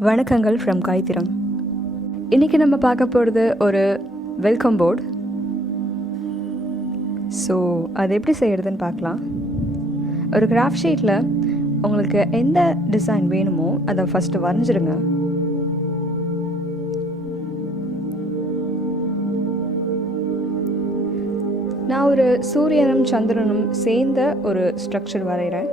வணக்கங்கள் from kaitthiram. இன்றைக்கி நம்ம பார்க்க போகிறது ஒரு வெல்கம் போர்டு. ஸோ அது எப்படி செய்கிறதுன்னு பார்க்கலாம். ஒரு கிராஃப்ட் ஷீட்டில் உங்களுக்கு எந்த டிசைன் வேணுமோ அதை ஃபஸ்ட்டு வரைஞ்சிடுங்க. நான் ஒரு சூரியனும் சந்திரனும் சேர்ந்த ஒரு ஸ்ட்ரக்சர் வரைகிறேன்.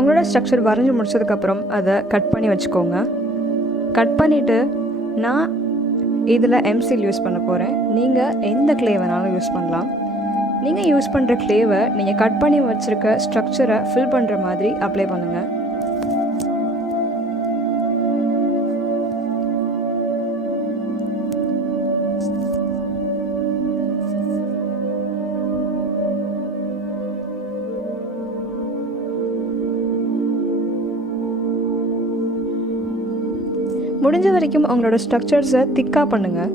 உங்களோட ஸ்ட்ரக்சர் வரைஞ்சி முடிச்சதுக்கப்புறம் அதை கட் பண்ணி வச்சுக்கோங்க. கட் பண்ணிவிட்டு நான் இதில் எம்சில் யூஸ் பண்ண போகிறேன். நீங்கள் எந்த க்ளே வேணாலும் யூஸ் பண்ணலாம். நீங்கள் யூஸ் பண்ணுற க்ளேவை நீங்கள் கட் பண்ணி வச்சுருக்க ஸ்ட்ரக்சரை ஃபில் பண்ணுற மாதிரி அப்ளை பண்ணுங்கள். முடிஞ்ச வரைக்கும் உங்களோட ஸ்ட்ரக்சர்ஸை திக்காக பண்ணுங்கள்.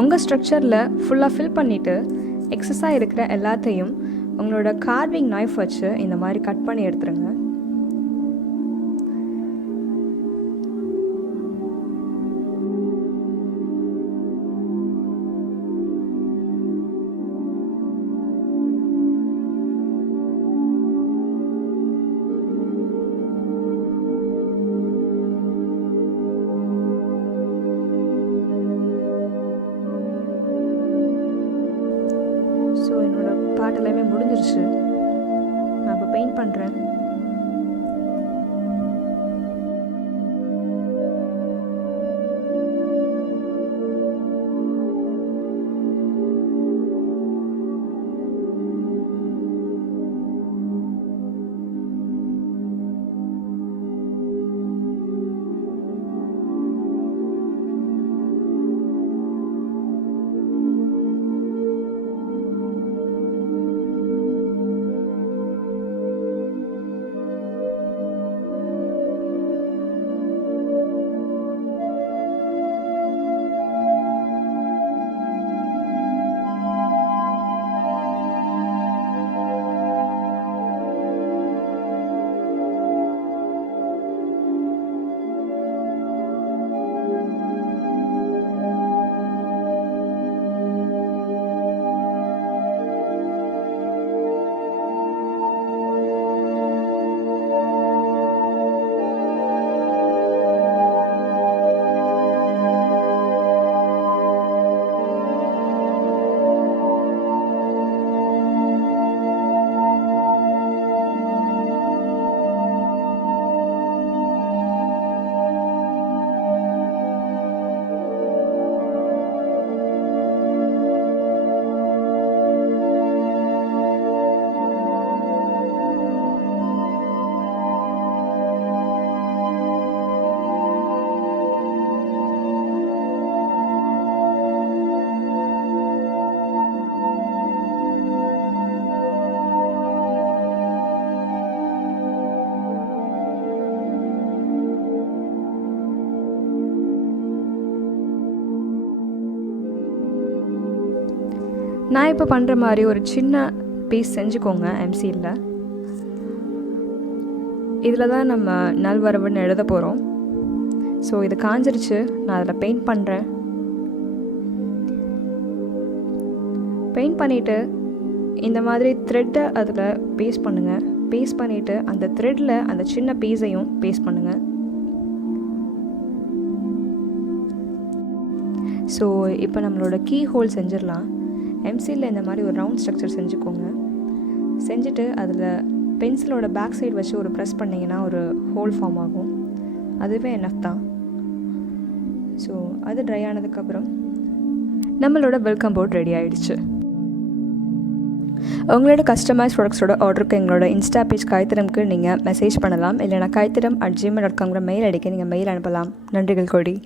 உங்கள் ஸ்ட்ரக்சரில் ஃபுல்லாக ஃபில் பண்ணிவிட்டு எக்ஸஸாக இருக்கிற எல்லாத்தையும் உங்களோட கார்விங் நைஃப் வச்சு இந்த மாதிரி கட் பண்ணி எடுத்துருங்க. ஸோ என்னோடய பார்ட் எல்லாமே முடிஞ்சிருச்சு. நான் இப்போ பெயிண்ட் பண்ணுறேன். நான் இப்போ பண்ணுற மாதிரி ஒரு சின்ன பீஸ் செஞ்சுக்கோங்க எம்சியில். இதில் தான் நம்ம நல்வரவுன்னு எழுத போகிறோம். ஸோ இது காஞ்சிருச்சு, நான் அதில் பெயிண்ட் பண்ணுறேன். பெயிண்ட் பண்ணிவிட்டு இந்த மாதிரி த்ரெட்டை அதில் பேஸ்ட் பண்ணுங்கள். பேஸ்ட் பண்ணிவிட்டு அந்த த்ரெட்டில் அந்த சின்ன பீஸையும் பேஸ்ட் பண்ணுங்கள். ஸோ இப்போ நம்மளோட கீ ஹோல் செஞ்சிடலாம். எம்சியில் இந்த மாதிரி ஒரு ரவுண்ட் ஸ்ட்ரக்சர் செஞ்சுக்கோங்க. செஞ்சுட்டு அதில் பென்சிலோட பேக் சைடு வச்சு ஒரு ப்ரெஸ் பண்ணிங்கன்னா ஒரு ஹோல் ஃபார்ம் ஆகும். அதுவே எனஃப் தான். ஸோ அது ட்ரை ஆனதுக்கப்புறம் நம்மளோட வெல்கம் போர்ட் ரெடி ஆகிடுச்சு. உங்களோட கஸ்டமைஸ் ப்ராடக்ட்ஸோட ஆர்டருக்கு எங்களோட இன்ஸ்டா பேஜ் கைத்திரம்க்கு நீங்கள் மெசேஜ் பண்ணலாம். இல்லைனா kaitthiram@gmail.com மெயில் ஐடிக்கு நீங்கள் மெயில் அனுப்பலாம். நன்றிகள் கோடி.